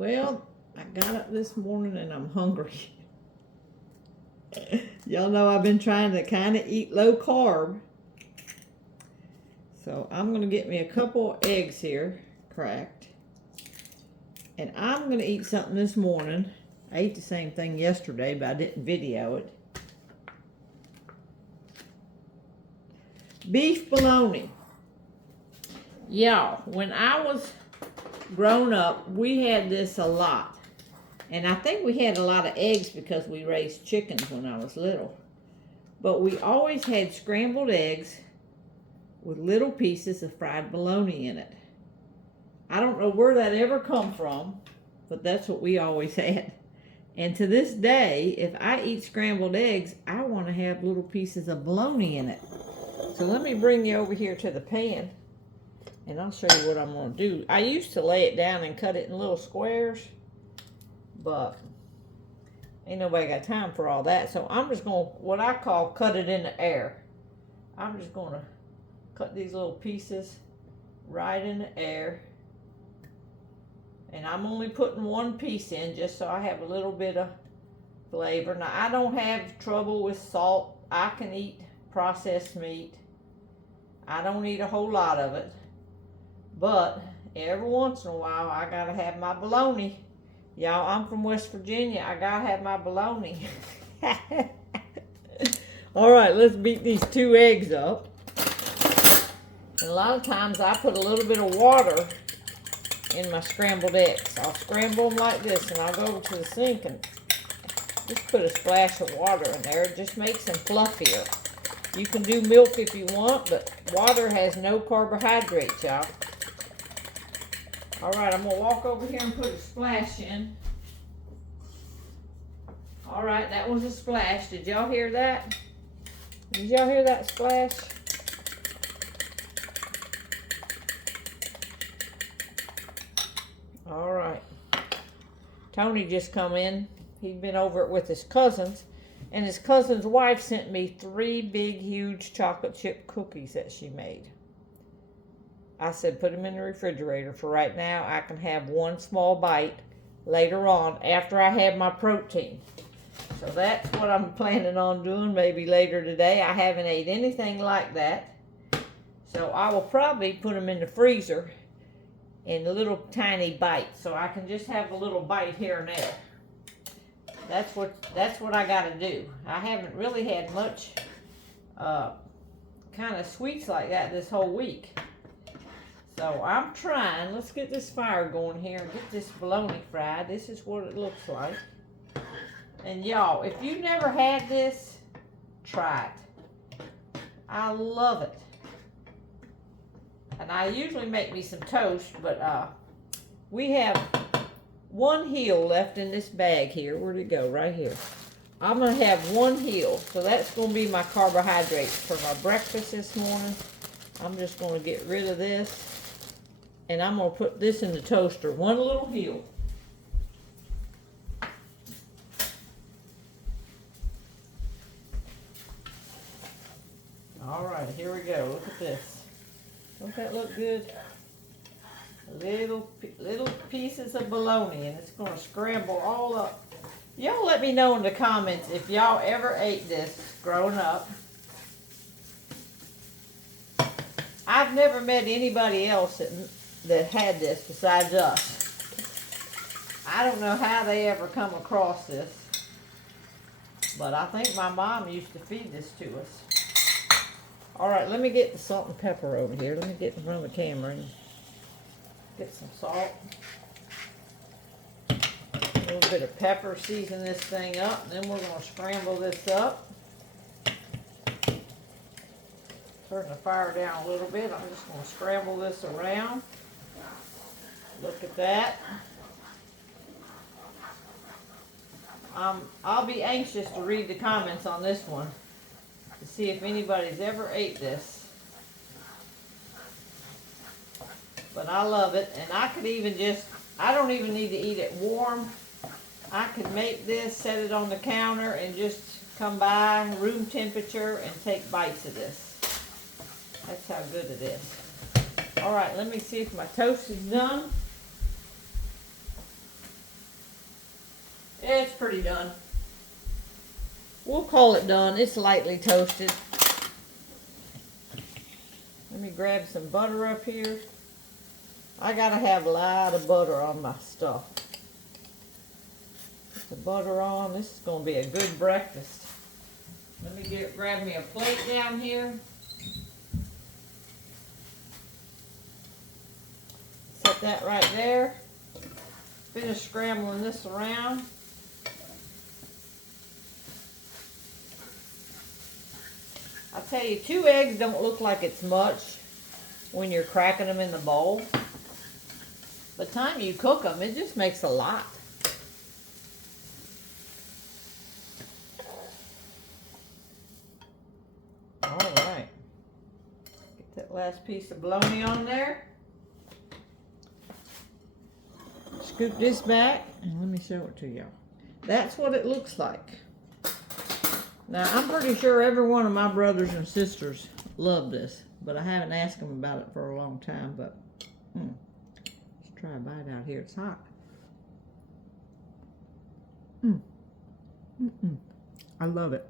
Well, I got up this morning and I'm hungry. Y'all know I've been trying to kind of eat low carb. So I'm going to get me a couple eggs here, cracked. And I'm going to eat something this morning. I ate the same thing yesterday, but I didn't video it. Beef bologna. Y'all, when I was grown up, we had this a lot. And I think we had a lot of eggs because we raised chickens when I was little. But we always had scrambled eggs with little pieces of fried bologna in it. I don't know where that ever come from, but that's what we always had. And to this day, if I eat scrambled eggs, I want to have little pieces of bologna in it. So let me bring you over here to the pan, and I'll show you what I'm going to do. I used to lay it down and cut it in little squares, but ain't nobody got time for all that. So I'm just going to, what I call, cut it in the air. I'm just going to cut these little pieces right in the air. And I'm only putting one piece in just so I have a little bit of flavor. Now, I don't have trouble with salt. I can eat processed meat. I don't eat a whole lot of it. But every once in a while, I got to have my bologna. Y'all, I'm from West Virginia. I got to have my bologna. All right, let's beat these 2 eggs up. And a lot of times I put a little bit of water in my scrambled eggs. I'll scramble them like this, and I'll go over to the sink and just put a splash of water in there. It just makes them fluffier. You can do milk if you want, but water has no carbohydrates, y'all. All right, I'm going to walk over here and put a splash in. All right, that was a splash. Did y'all hear that? Did y'all hear that splash? All right. Tony just come in. He'd been over it with his cousins. And his cousin's wife sent me 3 big, huge chocolate chip cookies that she made. I said, put them in the refrigerator for right now. I can have one small bite later on after I have my protein. So that's what I'm planning on doing maybe later today. I haven't ate anything like that. So I will probably put them in the freezer in little tiny bites. So I can just have a little bite here and there. That's what I got to do. I haven't really had much kind of sweets like that this whole week. So I'm trying. Let's get this fire going here and get this bologna fried. This is what it looks like. And y'all, if you never had this, try it. I love it. And I usually make me some toast, but we have 1 heel left in this bag here. Where'd it go? Right here. I'm going to have 1 heel. So that's going to be my carbohydrates for my breakfast this morning. I'm just going to get rid of this. And I'm going to put this in the toaster. 1 little heel. All right, here we go. Look at this. Don't that look good? Little pieces of bologna, and it's going to scramble all up. Y'all let me know in the comments if y'all ever ate this growing up. I've never met anybody else that had this besides us. I don't know how they ever come across this, but I think my mom used to feed this to us. All right, let me get the salt and pepper over here. Let me get in front of the camera and get some salt. A little bit of pepper, season this thing up, and then we're going to scramble this up. Turn the fire down a little bit. I'm just going to scramble this around. Look at that. I'll be anxious to read the comments on this one to see if anybody's ever ate this. But I love it, and I could even I don't even need to eat it warm. I could make this, set it on the counter, and just come by room temperature and take bites of this. That's how good it is. All right, let me see if my toast is done. Yeah, it's pretty done. We'll call it done. It's lightly toasted. Let me grab some butter up here. I gotta have a lot of butter on my stuff. Put the butter on. This is gonna be a good breakfast. Let me grab me a plate down here. Set that right there. Finish scrambling this around. I tell you, 2 eggs don't look like it's much when you're cracking them in the bowl. By the time you cook them, it just makes a lot. All right. Get that last piece of bologna on there. Scoop this back and let me show it to y'all. That's what it looks like. Now, I'm pretty sure every one of my brothers and sisters love this, but I haven't asked them about it for a long time, but let's try a bite out here. It's hot. I love it.